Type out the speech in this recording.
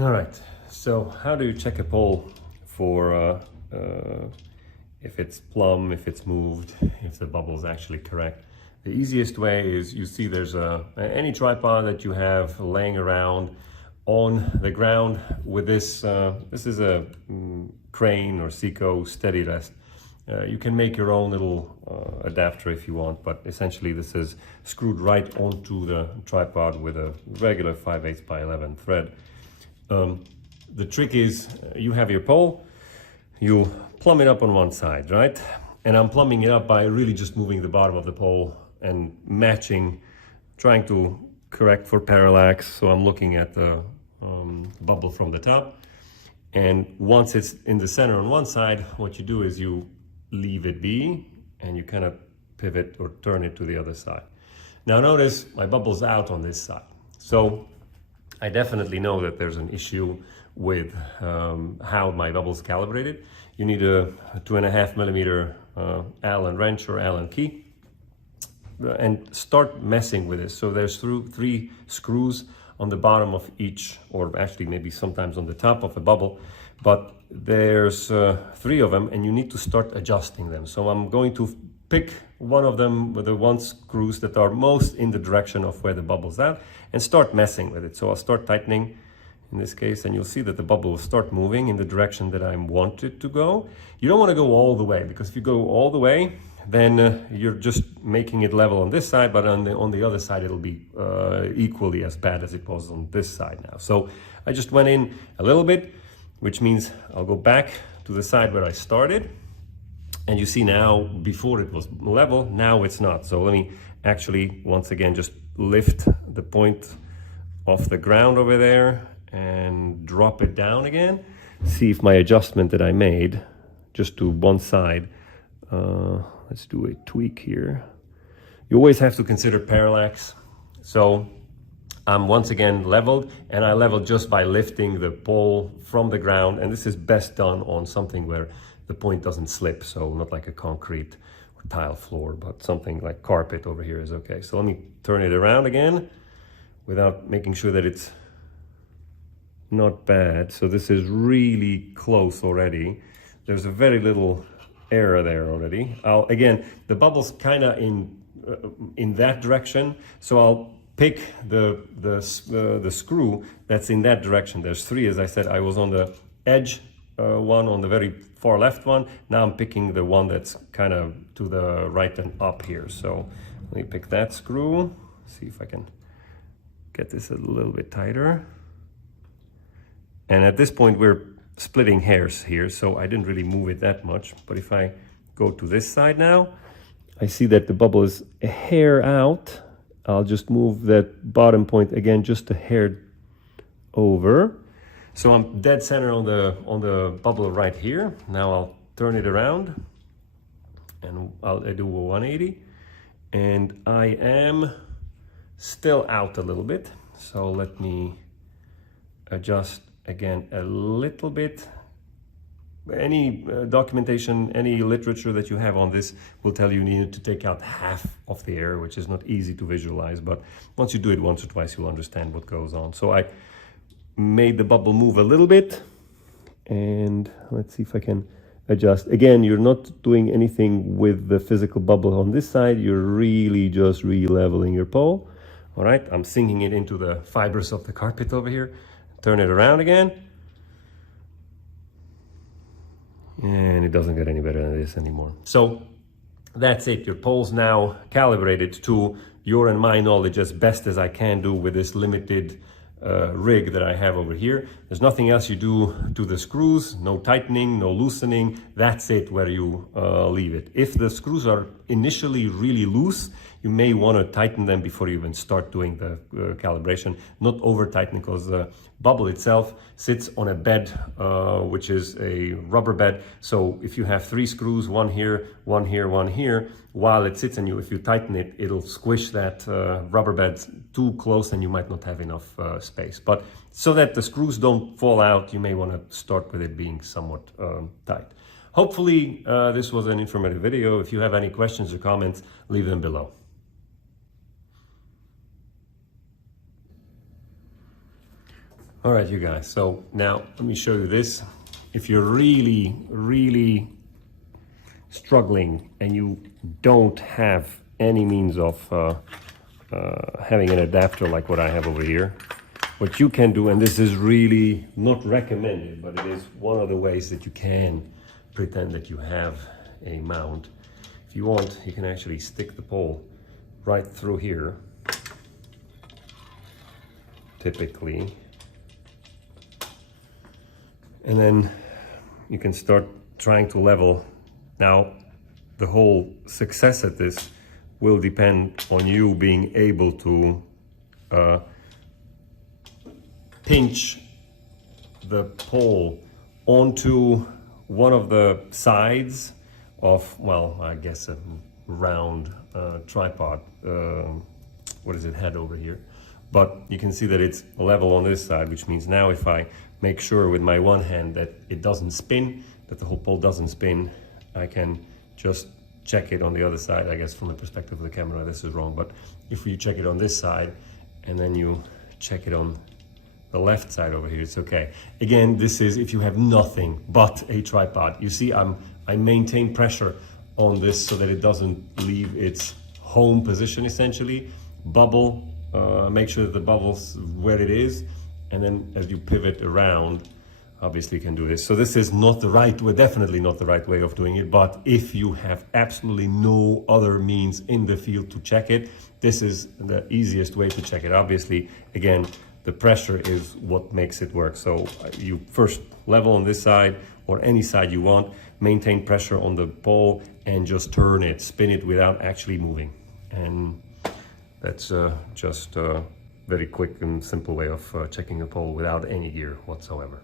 All right, so how do you check a pole for if it's plumb, if it's moved, if the bubble is actually correct? The easiest way is you see there's any tripod that you have laying around on the ground with this. This is a crane or SECO Stedi-Rest. You can make your own little adapter if you want, but essentially this is screwed right onto the tripod with a regular 5/8 by 11 thread. The trick is you have your pole, you plumb it up on one side, right? And I'm plumbing it up by really just moving the bottom of the pole and matching, trying to correct for parallax. So I'm looking at the bubble from the top. And once it's in the center on one side, what you do is you leave it be and you kind of pivot or turn it to the other side. Now notice my bubble's out on this side. So I definitely know that there's an issue with how my bubble's calibrated. You need a 2.5 millimeter Allen wrench or Allen key and start messing with it. So there's 3 screws on the bottom of each, or actually maybe sometimes on the top of a bubble, but there's 3 of them and you need to start adjusting them. So I'm going to pick one of them with the 1 screws that are most in the direction of where the bubble's at and start messing with it. So I'll start tightening in this case, and you'll see that the bubble will start moving in the direction that I want it to go. You don't want to go all the way, because if you go all the way, then you're just making it level on this side, but on the other side it'll be equally as bad as it was on this side now. So I just went in a little bit, which means I'll go back to the side where I started. And you see now, before it was level, now it's not. So let me actually, once again, just lift the point off the ground over there and drop it down again. See if my adjustment that I made just to one side, let's do a tweak here. You always have to consider parallax. So I'm once again leveled, and I leveled just by lifting the pole from the ground. And this is best done on something where the point doesn't slip. So not like a concrete or tile floor, but something like carpet over here is okay. So let me turn it around again without making sure that it's not bad. So this is really close already. There's a very little error there already. Again, the bubble's kind of in that direction, so I'll pick the screw that's in that direction. There's 3, as I said. I was on the edge one, on the very far left one. Now I'm picking the one that's kind of to the right and up here. So let me pick that screw, see if I can get this a little bit tighter. And at this point we're splitting hairs here, so I didn't really move it that much. But if I go to this side now, I see that the bubble is a hair out. I'll just move that bottom point again just a hair over. So I'm dead center on the bubble right here. Now I'll turn it around and I'll do a 180. And I am still out a little bit. So let me adjust again a little bit. Any documentation, any literature that you have on this will tell you need to take out half of the air, which is not easy to visualize, but once you do it once or twice, you'll understand what goes on. So I made the bubble move a little bit, and let's see if I can adjust. Again, you're not doing anything with the physical bubble on this side, you're really just re-leveling your pole. All right, I'm sinking it into the fibers of the carpet over here. Turn it around again. And it doesn't get any better than this anymore. So that's it. Your pole's now calibrated to your and my knowledge as best as I can do with this limited rig that I have over here. There's nothing else you do to the screws, no tightening, no loosening. That's it where you leave it. If the screws are initially really loose, you may want to tighten them before you even start doing the calibration. Not over tighten, because the bubble itself sits on a bed, which is a rubber bed. So if you have 3 screws, one here, one here, one here, while it sits in you, if you tighten it, it'll squish that rubber bed too close and you might not have enough space. But so that the screws don't fall out, you may want to start with it being somewhat tight. Hopefully this was an informative video. If you have any questions or comments, leave them below. All right, you guys, so now let me show you this. If you're really struggling and you don't have any means of having an adapter like what I have over here, what you can do, and this is really not recommended, but it is one of the ways that you can pretend that you have a mount. If you want, you can actually stick the pole right through here, typically, and then you can start trying to level. Now, the whole success at this will depend on you being able to pinch the pole onto one of the sides of, well, I guess a round tripod, what is it, head over here. But you can see that it's level on this side, which means now if I make sure with my one hand that it doesn't spin, that the whole pole doesn't spin, I can just check it on the other side. I guess from the perspective of the camera this is wrong, but if you check it on this side and then you check it on the left side over here, it's okay. Again, this is if you have nothing but a tripod. You see, I maintain pressure on this so that it doesn't leave its home position essentially. Bubble, make sure that the bubble's where it is, and then as you pivot around, obviously you can do this. So this is not the right way, definitely not the right way of doing it, but if you have absolutely no other means in the field to check it, this is the easiest way to check it. Obviously, again, the pressure is what makes it work. So you first level on this side or any side you want, maintain pressure on the pole and just turn it, spin it without actually moving. And that's just a very quick and simple way of checking a pole without any gear whatsoever.